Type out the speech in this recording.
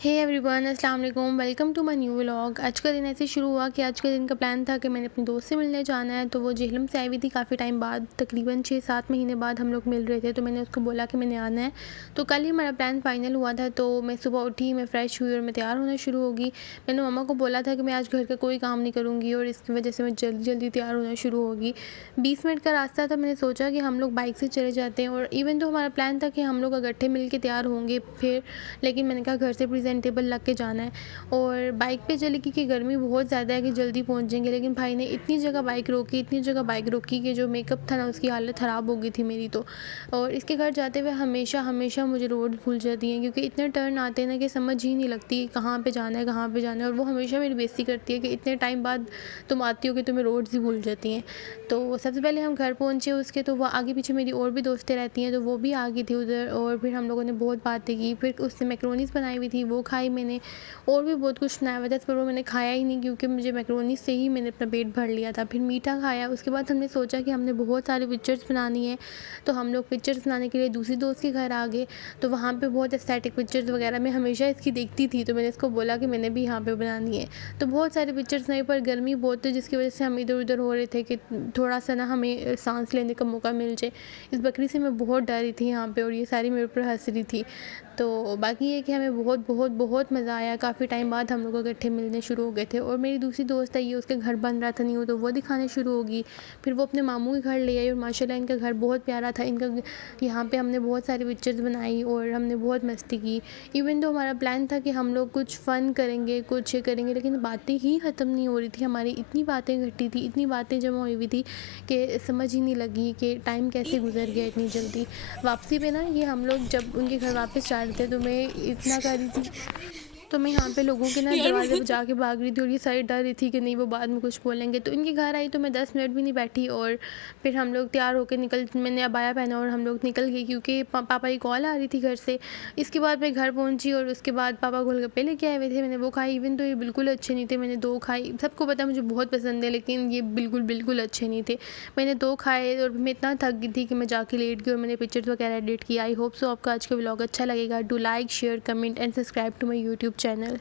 हे everyone, अस्सलाम वालेकुम। Welcome to my new vlog. आज का दिन ऐसे शुरू हुआ कि आज के दिन का प्लान था कि मैंने अपनी दोस्त से मिलने जाना है। तो वो झेलम से आई हुई थी काफ़ी टाइम बाद, तकरीबन 6-7 महीने बाद हम लोग मिल रहे थे। तो मैंने उसको बोला कि मैंने आना है। तो कल ही हमारा प्लान फाइनल हुआ था। तो मैं सुबह उठी, मैं फ़्रेश हुई और मैं तैयार होना शुरू होगी। मैंने मम्मा को बोला था कि मैं आज घर का कोई काम नहीं करूँगी और इसकी वजह से मैं जल्दी जल्दी तैयार होना शुरू होगी। 20 मिनट का रास्ता था। मैंने सोचा कि हम लोग बाइक से चले जाते हैं, और इवन तो हमारा प्लान था कि हम लोग इकट्ठे मिल के तैयार होंगे फिर, लेकिन मैंने कहा घर से प्रेजेंटेबल लग के जाना है। और बाइक पे चले क्योंकि गर्मी बहुत ज़्यादा है कि जल्दी पहुंच जाएंगे। लेकिन भाई ने इतनी जगह बाइक रोकी, इतनी जगह बाइक रोकी कि जो मेकअप था ना, उसकी हालत ख़राब हो गई थी मेरी तो। और इसके घर जाते हुए हमेशा हमेशा मुझे रोड भूल जाती हैं, क्योंकि इतने टर्न आते हैं ना कि समझ ही नहीं लगती कहाँ पे जाना है कहाँ पे जाना है। और वो हमेशा मेरी बेइज्जती करती है कि इतने टाइम बाद तुम आती हो कि तुम्हें रोड्स ही भूल जाती हैं। तो सबसे पहले हम घर पहुँचे, उसके तो वो आगे पीछे मेरी और भी दोस्तें रहती हैं, तो वो भी आ गई थी उधर। और फिर हम लोगों ने बहुत बातें की। फिर उसने मैक्रोनीस बनाई हुई थी, वो खाई मैंने। और भी बहुत कुछ बनाया हुआ था, पर वो मैंने खाया ही नहीं, क्योंकि मुझे मैक्रोनी से ही मैंने अपना पेट भर लिया था। फिर मीठा खाया। उसके बाद हमने सोचा कि हमने बहुत सारी पिक्चर्स बनानी है। तो हम लोग पिक्चर्स बनाने के लिए दूसरी दोस्त के घर आ गए। तो वहाँ पे बहुत एस्थेटिक पिक्चर्स वगैरह मैं हमेशा इसकी देखती थी, तो मैंने इसको बोला कि मैंने भी यहाँ पे बनानी है। तो बहुत सारी पिक्चर्स नहीं, पर गर्मी बहुत थी जिसकी वजह से हम इधर उधर हो रहे थे कि थोड़ा सा ना हमें सांस लेने का मौका मिल जाए। इस बकरी से मैं बहुत डरी थी यहाँ पे, और ये सारी मेरे ऊपर हंस रही थी। तो बाकी ये कि हमें बहुत बहुत बहुत मज़ा आया। काफ़ी टाइम बाद हम लोग इकट्ठे मिलने शुरू हो गए थे। और मेरी दूसरी दोस्त आई है, उसके घर बन रहा था न्यू, तो वो दिखाने शुरू होगी। फिर वो अपने मामू के घर ले आई, और माशाल्लाह इनका घर बहुत प्यारा था। यहाँ पे हमने बहुत सारी पिक्चर्स बनाई और हमने बहुत मस्ती की। इवन तो हमारा प्लान था कि हम लोग कुछ फ़न करेंगे, कुछ ये करेंगे, लेकिन बातें ही ख़त्म नहीं हो रही थी हमारी। इतनी बातें घटी थी, इतनी बातें जमा हुई हुई थी कि समझ ही नहीं लगी कि टाइम कैसे गुजर गया इतनी जल्दी। वापसी पे ना, ये हम लोग जब उनके घर वापस जा रहे थे, तो मैं इतना कर रही थी, तो मैं यहाँ पे लोगों के ना यार दरवाज़े पे जाके भाग रही थी, और ये सारी डर रही थी कि नहीं वो बाद में कुछ बोलेंगे। तो इनके घर आई तो मैं 10 मिनट भी नहीं बैठी, और फिर हम लोग तैयार होकर मैंने अबाया पहना और हम लोग निकल गए, क्योंकि पापा की कॉल आ रही थी घर से। इसके बाद मैं घर पहुँची, और उसके बाद पापा गोलगप्पे लेके आए हुए थे, मैंने वो खाई। इवन तो ये बिल्कुल अच्छे नहीं थे, मैंने 2 खाई। सबको पता है मुझे बहुत पसंद है, लेकिन ये बिल्कुल बिल्कुल अच्छे नहीं थे। मैंने 2 खाए, और मैं इतना थक गई थी कि मैं जाके लेट गई, और मैंने पिक्चर्स वगैरह एडिट की। आई होप सो आपका आज का व्लॉग अच्छा लगेगा। Do like, share, comment and subscribe to my YouTube channel.